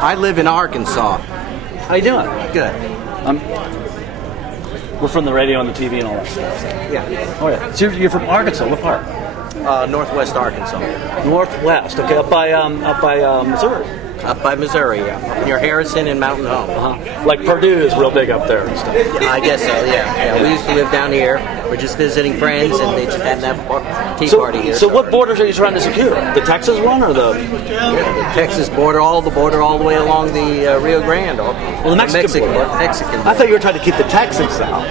I live in Arkansas. How you doing? Good. We're from the radio and the TV and all that stuff. Yeah. Oh yeah. So you're from Arkansas. What part? Northwest Arkansas. Northwest. Okay, up by Missouri. Up by Missouri, yeah. Up near Harrison and Mountain Home. Like Purdue is real big up there and stuff. Yeah, I guess so, yeah. We used to live down here. We're just visiting friends, and they just had to have a tea party here. So what borders are you trying to secure? The Texas one or the Texas border, all the way along the Rio Grande. the Mexican border? Mexican border. I thought you were trying to keep the Texans out.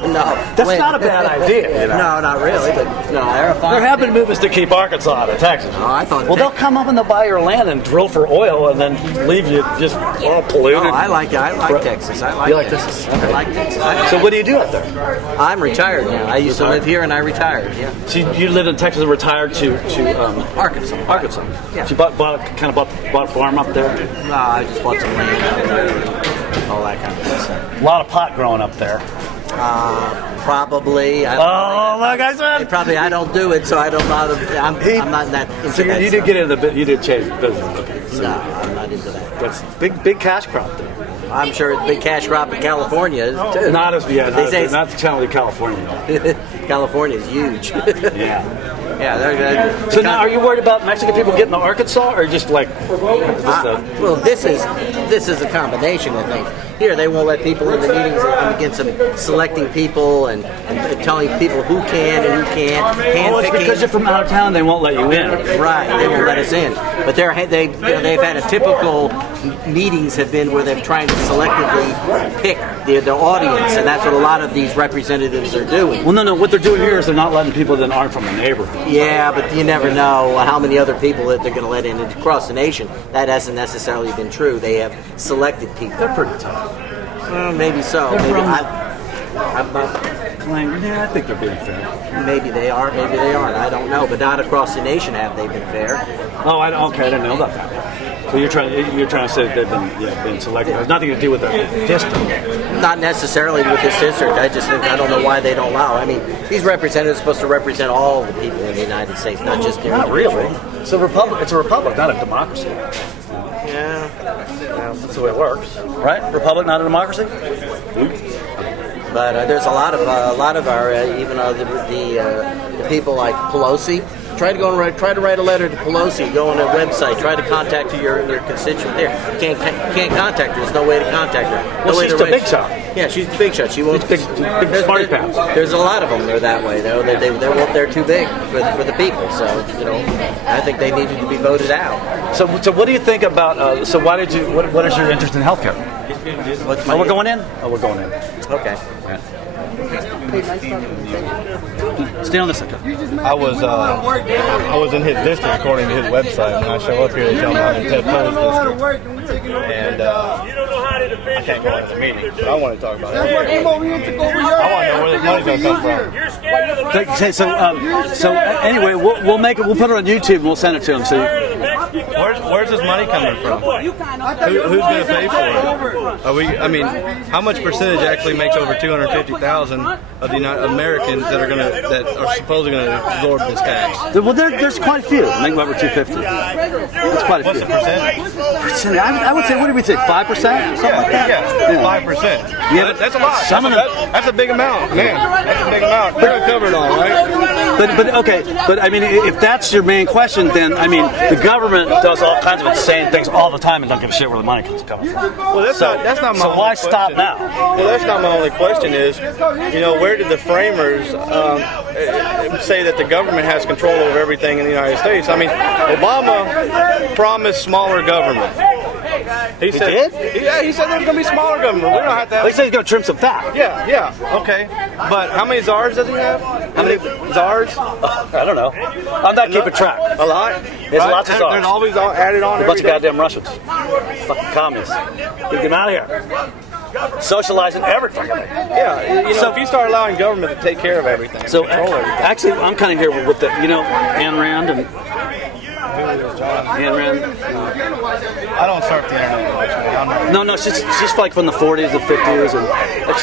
No. That's not a bad idea. You know? No, not really. But no, there have been movements to keep Arkansas out of Texas. Oh, I thought. Well, they'll come up and they'll buy your land and drill for oil and then leave you just all polluted. Oh, I like it. I like Texas. You like Texas? Okay. I like Texas. So what do you do out there? I'm retired now. I used to live here, and I retired. Yeah. So you lived in Texas and retired to Arkansas. Arkansas. Yeah. So you bought a farm up there. No, I just bought some land out there, and all that kind of good stuff. A lot of pot growing up there. Probably. Look, I said. Probably I don't do it, so I don't know. I'm not in that. So you did get into you did change business. Okay. So No, I'm not into that. that's big cash crop there. I'm sure it's a big cash crop in California too. Not as They say not the channel in California. California is huge. Yeah. Yeah. They're So now, are you worried about Mexican people getting to Arkansas, or just like? well, this is a combination of things. Here, they won't let people in the meetings and begin some selecting people and telling people who can and who can't. Oh, it's Handpicking. because you're from out of town. They won't let you in. Right, they won't let us in. But they've had a typical meetings have been where they're trying to selectively pick the audience, and that's what a lot of these representatives are doing. Well, no. What they're doing here is they're not letting people that aren't from the neighborhood. Yeah, but you never know how many other people that they're going to let in across the nation. That hasn't necessarily been true. They have selected people. They're pretty tough. Well, maybe so. They're Maybe from- I'm not. Yeah, I think they're being fair. Maybe they are. Maybe they aren't. I don't know. But not across the nation have they been fair. Oh, I didn't know about that. So you're trying to say that they've been selected. It has nothing to do with the district. Not necessarily with this district. I don't know why they don't allow. I mean, these representatives are supposed to represent all the people in the United States, not just their Not really. It's a republic. It's a republic, not a democracy. Yeah. That's the way it works, right? Republic, not a democracy. But there's a lot of our even the people like Pelosi. Try to write a letter to Pelosi. Go on their website. Try to contact your constituent there. Can't contact her. There's no way to contact her. No Well, way she's to the big shot. Yeah, she's the big shot. She won't. Big smarty pants. There's a lot of them. They're that way. They're too big for the people. So I think they needed to be voted out. So what do you think about? So why did you? What is your interest in healthcare? We're going in. Oh, we're going in. Okay. Stay on this second. I was in his district according to his website. When I show up here, they tell me I'm in Ted Poe's district, and I can't go into the meeting. But I want to talk about it. I want to know where this money's going to come from. So anyway, we'll make it. We'll put it on YouTube and we'll send it to him. So Where's this money coming from? Who's going to pay for it? I mean, how much percentage actually makes over 250,000 of the Americans that are supposedly going to absorb this tax? well, there's quite a few. Make over 250. That's quite a few. What's the percentage? I would say, what did we say? 5%? Something like that. Yeah, 5%. Yeah, that's a lot. Some of them. That's a big amount, man. That's a big amount. They're gonna cover it all, right? But I mean, if that's your main question, then I mean, the government does all kinds of insane things all the time and don't give a shit where the money comes from. Well, that's not my. So only why question. stop now? Well, that's not my only question. Is where did the framers say that the government has control over everything in the United States? I mean, Obama promised smaller government. He said, did? Yeah, he said there's going to be smaller government. We don't have to have. They say he's going to trim some fat. Yeah, okay. But how many czars does he have? How many czars? I don't know. I'm not keeping track. A lot. There's lots of czars. There's always added on. A bunch of every day. goddamn Russians. Fucking communists. Get them out of here. Socializing everything. Yeah, so if you start allowing government to take care of everything, So control everything. actually, I'm kind of here with the, Ayn Rand and Ayn Rand. I don't surf the internet much, man. No, she's like from the 40s and 50s, and like,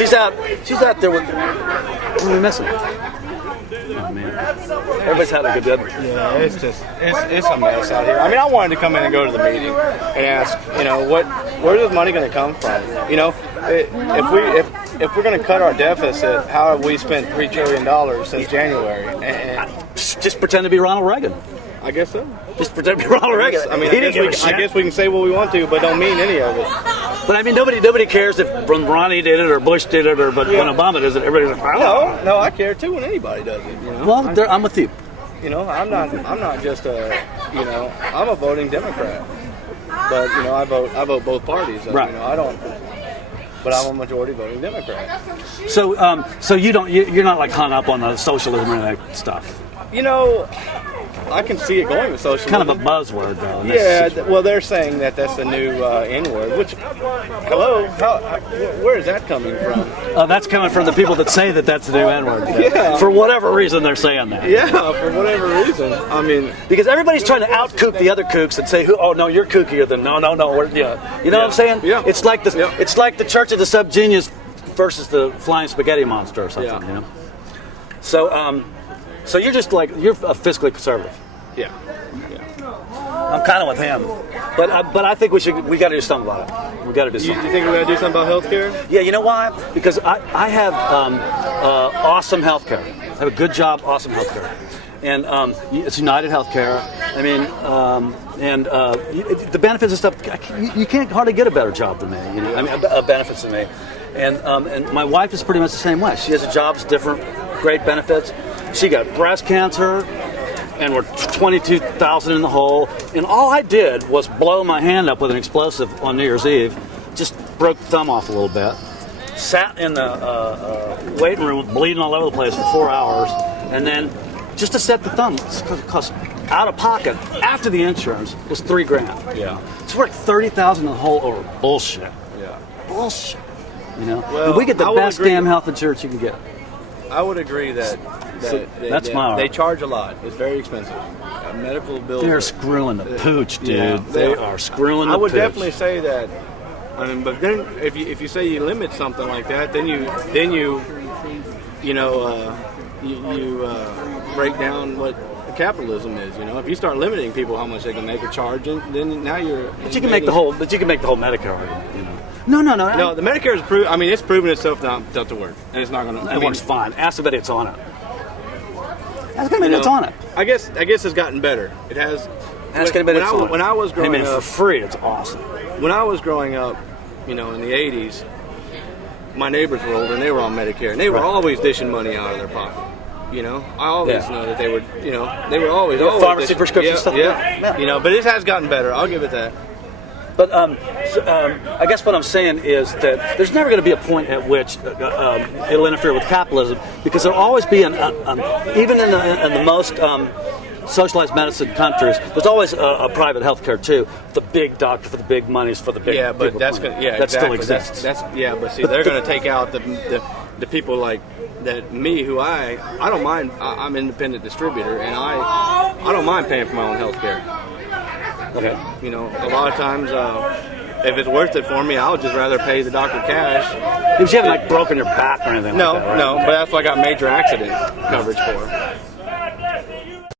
she's out there with. What are we missing? Oh man. Everybody's had a good. Yeah, it's just it's a mess out here. I mean, I wanted to come in and go to the meeting and ask, where's this money going to come from? If we're going to cut our deficit, how have we spent $3 trillion since January? And Just pretend to be Ronald Reagan. I guess so. Just pretend to be Ronald Reagan. I mean, He didn't give a shit. I guess we can say what we want to, but don't mean any of it. But I mean, nobody cares if when Ronnie did it or Bush did it or when Obama does it. Everybody's like, No, I care too when anybody does it. Well, I'm with you. I'm not just I'm a voting Democrat, but I vote both parties. Right. I don't. But I'm a majority voting Democrat. So you're not like hung up on the socialism or any of that stuff. I can see it going with socialism. Kind of a buzzword, though. Yeah, well, they're saying that that's the new N-word, which, hello, where is that coming from? That's coming from the people that say that that's the new N-word. Yeah. For whatever reason, they're saying that. Yeah, for whatever reason. I mean... Because everybody's trying to out-kook the other kooks and say, oh, no, you're kookier than... No. You know what I'm saying? Yeah. It's like the Church of the Subgenius versus the Flying Spaghetti Monster or something, So you're just like, you're a fiscally conservative. Yeah. I'm kind of with him, but I think we got to do something about it. We got to do something. You think we're going to do something about healthcare? Yeah, you know why? Because I have awesome healthcare. I have a good job, awesome healthcare, and it's United Healthcare. I mean, the benefits and stuff. You can't hardly get a better job than me. I mean, benefits than me, and my wife is pretty much the same way. She has a job, it's different, great benefits. She got breast cancer. And we're 22,000 in the hole. And all I did was blow my hand up with an explosive on New Year's Eve. Just broke the thumb off a little bit. Sat in the waiting room bleeding all over the place for 4 hours. And then just to set the thumb, because out of pocket, after the insurance, was $3,000. Yeah. It's worth 30,000 in the hole over bullshit. Yeah. Bullshit. Well, and we get the best damn health insurance you can get. I would agree that they charge a lot. It's very expensive. Medical bills. They're screwing the pooch, dude. Yeah, they are screwing the pooch. I would definitely say that. But then, if you say you limit something like that, then you break down what capitalism is. If you start limiting people how much they can make a charge, then now you're. But you can make the whole Medicare argument. No. No, the Medicare is proven. I mean, it's proven itself not to work, and it's not going to. It works fine. Ask somebody that's on it. Ask anybody that's on it. I guess it's gotten better. It has. Ask anybody that's on it. When I was growing up, for free, it's awesome. When I was growing up, in the '80s, my neighbors were older and they were on Medicare, and they were always dishing money out of their pocket. I always know that they were. They were always pharmacy prescription stuff. Yeah. But it has gotten better. I'll give it that. But I guess what I'm saying is that there's never going to be a point at which it'll interfere with capitalism, because there'll always be even in the most socialized medicine countries, there's always a private healthcare too. The big doctor for the big monies for the big. Yeah, but that exactly. Still exists. But see, they're going to take out the people like that. Me, who I don't mind. I'm an independent distributor, and I don't mind paying for my own healthcare. Okay. A lot of times, if it's worth it for me, I would just rather pay the doctor cash. If you haven't broken your back or anything No, like that, right? no, but that's what I got major accident coverage for.